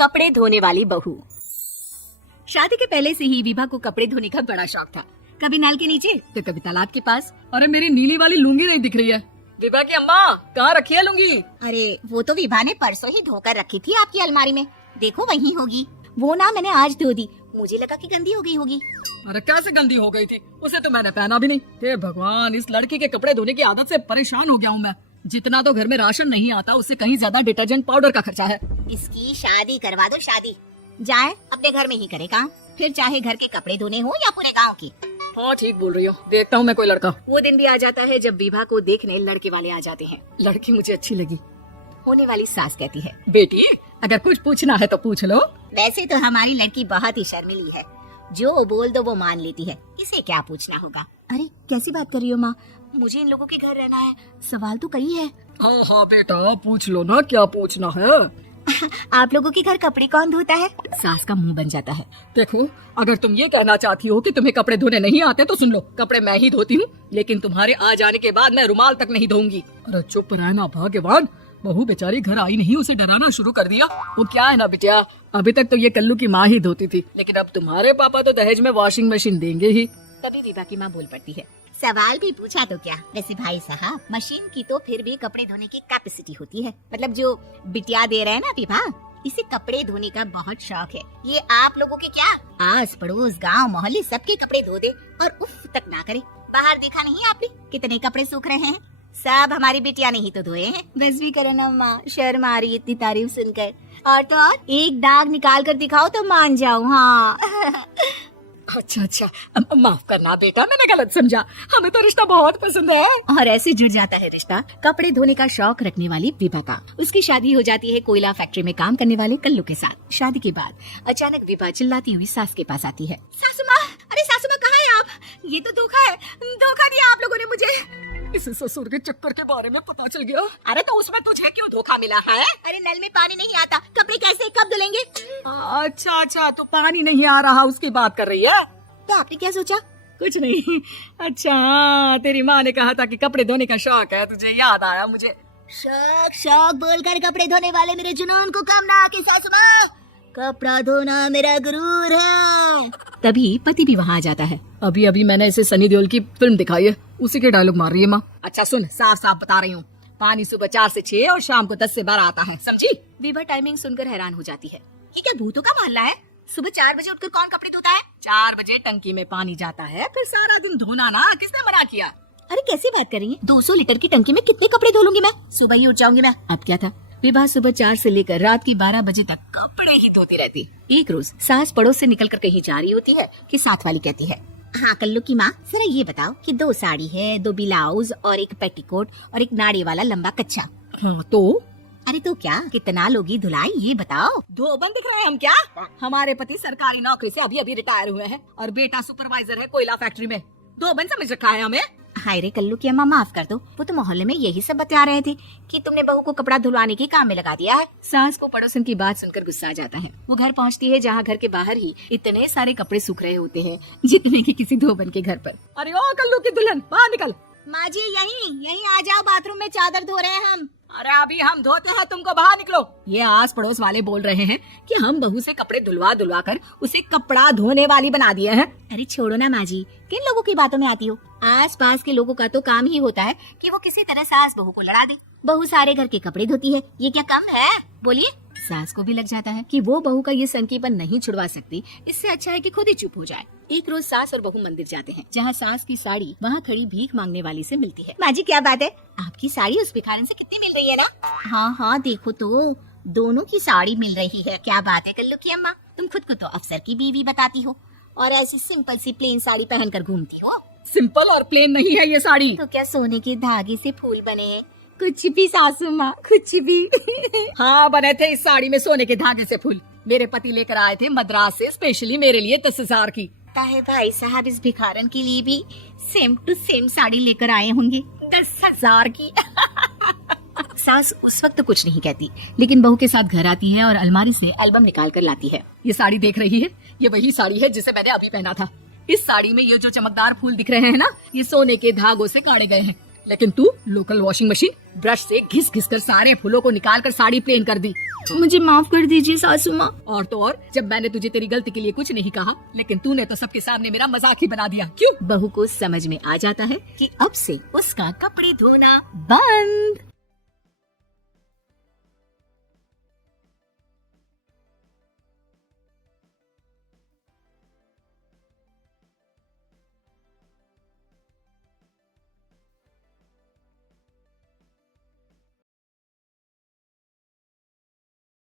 कपड़े धोने वाली बहू। शादी के पहले से ही विभा को कपड़े धोने का बड़ा शौक था। कभी नल के नीचे तो कभी तालाब के पास। अरे मेरी नीली वाली लुंगी नहीं दिख रही है। विभा की अम्मा कहाँ रखी है लुंगी? अरे वो तो विभा ने परसों ही धोकर रखी थी आपकी अलमारी में, देखो वहीं होगी। वो ना मैंने आज धो दी, मुझे लगा कि गंदी हो गई होगी। अरे कैसे गंदी हो गई थी, उसे तो मैंने पहना भी नहीं। हे भगवान, इस लड़की के कपड़े धोने की आदत से परेशान हो गया हूँ मैं। जितना तो घर में राशन नहीं आता उससे कहीं ज्यादा डिटर्जेंट पाउडर का खर्चा है। इसकी शादी करवा दो, शादी जाए अपने घर में ही करे काम, फिर चाहे घर के कपड़े धोने हो या पूरे गांव के। हाँ ठीक बोल रही हो, देखता हूँ मैं कोई लड़का। वो दिन भी आ जाता है जब विभा को देखने लड़के वाले आ जाते हैं। लड़की मुझे अच्छी लगी। होने वाली सास कहती है, बेटी अगर कुछ पूछना है तो पूछ लो। वैसे तो हमारी लड़की बहुत ही शर्मीली है, जो बोल दो वो मान लेती है, इसे क्या पूछना होगा। अरे कैसी बात कर रही हो माँ, मुझे इन लोगों के घर रहना है, सवाल तो कई है। हाँ हाँ बेटा पूछ लो ना, क्या पूछना है। आप लोगों के घर कपड़े कौन धोता है? सास का मुंह बन जाता है। देखो अगर तुम ये कहना चाहती हो कि तुम्हें कपड़े धोने नहीं आते तो सुन लो, कपड़े मैं ही धोती हूँ, लेकिन तुम्हारे आ जाने के बाद मैं रुमाल तक नहीं धोऊंगी। अरे चुप रहना भाग्यवान, बहू बेचारी घर आई नहीं, उसे डराना शुरू कर दिया। वो क्या है ना बिटिया, अभी तक तो ये कल्लू की माँ ही धोती थी, लेकिन अब तुम्हारे पापा तो दहेज में वॉशिंग मशीन देंगे ही। तभी विभा की माँ बोल पड़ती है, सवाल भी पूछा तो क्या। वैसे भाई साहब, मशीन की तो फिर भी कपड़े धोने की कैपेसिटी होती है, मतलब जो बिटिया दे रहे हैं ना विभा, इसे कपड़े धोने का बहुत शौक है। ये आप लोगों के क्या आस पड़ोस गांव मोहल्ले सबके कपड़े धो दे और उफ तक ना करे। बाहर देखा नहीं आपने कितने कपड़े सूख रहे हैं, सब हमारी बिटिया ने ही तो धोए हैं। बस भी करो ना माँ, शर्म आ रही है इतनी तारीफ सुनकर। और तो और एक दाग निकाल कर दिखाओ तो मान जाऊँ। हाँ अच्छा अच्छा, माफ करना बेटा, मैंने गलत समझा, हमें तो रिश्ता बहुत पसंद है। और ऐसे जुड़ जाता है रिश्ता कपड़े धोने का शौक रखने वाली विभा का। उसकी शादी हो जाती है कोयला फैक्ट्री में काम करने वाले कल्लू के साथ। शादी के बाद अचानक विभा चिल्लाती हुई सास के पास आती है, सासू माँ, अरे सासू माँ कहाँ है आप? ये तो धोखा है, धोखा दिया आप लोगों ने मुझे। इस ससुर के चक्कर के बारे में पता चल गया। अरे तो उसमें तुझे क्यों धोखा मिला है? अरे नल में पानी नहीं आता, कपड़े कैसे कब धुलेंगे? अच्छा अच्छा, तो पानी नहीं आ रहा उसकी बात कर रही है। तो आपने क्या सोचा? कुछ नहीं। अच्छा हाँ, तेरी माँ ने कहा था कि कपड़े धोने का शौक है, तुझे याद आया मुझे। शौक शौक बोलकर कपड़े धोने वाले मेरे जुनून को कम ना आके सासू माँ, कपड़ा धोना मेरा गुरूर है। तभी पति भी वहाँ आ जाता है। अभी अभी मैंने इसे सनी देओल की फिल्म दिखाई है, उसी के डायलॉग मार रही है माँ। अच्छा सुन, साफ साफ बता रही हूँ, पानी सुबह 4 से 6 और शाम को 10 से 12 आता है, समझी? विभा टाइमिंग सुनकर हैरान हो जाती है। ये क्या भूतों का मोहल्ला है? सुबह 4 बजे उठकर कौन कपड़े धोता है? 4 बजे टंकी में पानी जाता है, फिर सारा दिन धोना ना, किसने मना किया? अरे कैसी बात कर रही है? 200 लीटर की टंकी में कितने कपड़े धो लूंगी मैं? सुबह ही उठ जाऊंगी मैं। अब क्या था, विभा सुबह 4 से लेकर रात की 12 बजे तक कपड़े ही धोती रहती। एक रोज सास पड़ोस से निकलकर कहीं जा रही होती है कि साथ वाली कहती है, हाँ कल्लू की माँ, जरा ये बताओ कि 2 साड़ी है, 2 ब्लाउज और एक पेटीकोट और एक नाड़ी वाला लंबा कच्चा। हाँ तो? अरे तो क्या, कितना लोगी धुलाई ये बताओ। धोबन दिख रहे हैं हम क्या? हमारे पति सरकारी नौकरी से अभी अभी रिटायर हुए हैं और बेटा सुपरवाइजर है कोयला फैक्ट्री में। धोबन समझ रखा है हमें? हाय रे कल्लू की अम्मा, माफ कर दो, वो तो मोहल्ले में यही सब बता रहे थे कि तुमने बहू को कपड़ा धुलवाने के काम में लगा दिया है। सास को पड़ोसन की बात सुनकर गुस्सा आ जाता है। वो घर पहुंचती है जहाँ घर के बाहर ही इतने सारे कपड़े सूख रहे होते हैं जितने कि किसी धोबन के घर पर। अरे ओ कल्लू की दुल्हन, बाहर निकल। माँ जी यहीं आ जाओ, बाथरूम में चादर धो रहे हैं हम। अरे अभी हम धोते हैं, तुमको बाहर निकलो। ये आस पड़ोस वाले बोल रहे हैं कि हम बहू से कपड़े धुलवा कर उसे कपड़ा धोने वाली बना दिए हैं। अरे छोड़ो ना माँ जी, किन लोगों की बातों में आती हो? आस पास के लोगों का तो काम ही होता है कि वो किसी तरह सास बहू को लड़ा दे। बहू सारे घर के कपड़े धोती है, ये क्या कम है? बोलिए। सास को भी लग जाता है कि वो बहू का ये संकीपन नहीं छुड़वा सकती, इससे अच्छा है कि खुद ही चुप हो जाए। एक रोज सास और बहू मंदिर जाते हैं, जहाँ सास की साड़ी वहाँ खड़ी भीख मांगने वाली से मिलती है। माँ जी क्या बात है, आपकी साड़ी उस भिखारन से कितनी मिल रही है ना? हाँ हाँ देखो तो, दोनों की साड़ी मिल रही है। क्या बात है कल्लू की अम्मा, तुम खुद को तो अफसर की बीवी बताती हो और ऐसी सिंपल सी प्लेन साड़ी पहनकर घूमती हो। सिंपल और प्लेन नहीं है ये साड़ी। तो क्या सोने के धागे से फूल बने हैं? कुछ भी सासू माँ, कुछ भी। हाँ बने थे इस साड़ी में सोने के धागे से फूल। मेरे पति लेकर आए थे मद्रास से स्पेशली मेरे लिए 10,000 की। है भाई साहब, इस भिखारन के लिए भी सेम टू सेम साड़ी लेकर आए होंगे 10,000 की। सास उस वक्त कुछ नहीं कहती, लेकिन बहू के साथ घर आती है और अलमारी से एल्बम निकाल कर लाती है। ये साड़ी देख रही है, ये वही साड़ी है जिसे मैंने अभी पहना था। इस साड़ी में ये जो चमकदार फूल दिख रहे हैं ना, ये सोने के धागों से काढ़े गए हैं। लेकिन तू लोकल वॉशिंग मशीन ब्रश से घिस घिस कर सारे फूलों को निकाल कर साड़ी प्लेन कर दी। मुझे माफ कर दीजिए सासू माँ। और तो और, जब मैंने तुझे तेरी गलती के लिए कुछ नहीं कहा, लेकिन तूने तो सबके सामने मेरा मजाक ही बना दिया। क्यों? बहू को समझ में आ जाता है कि अब से उसका कपड़े धोना बंद।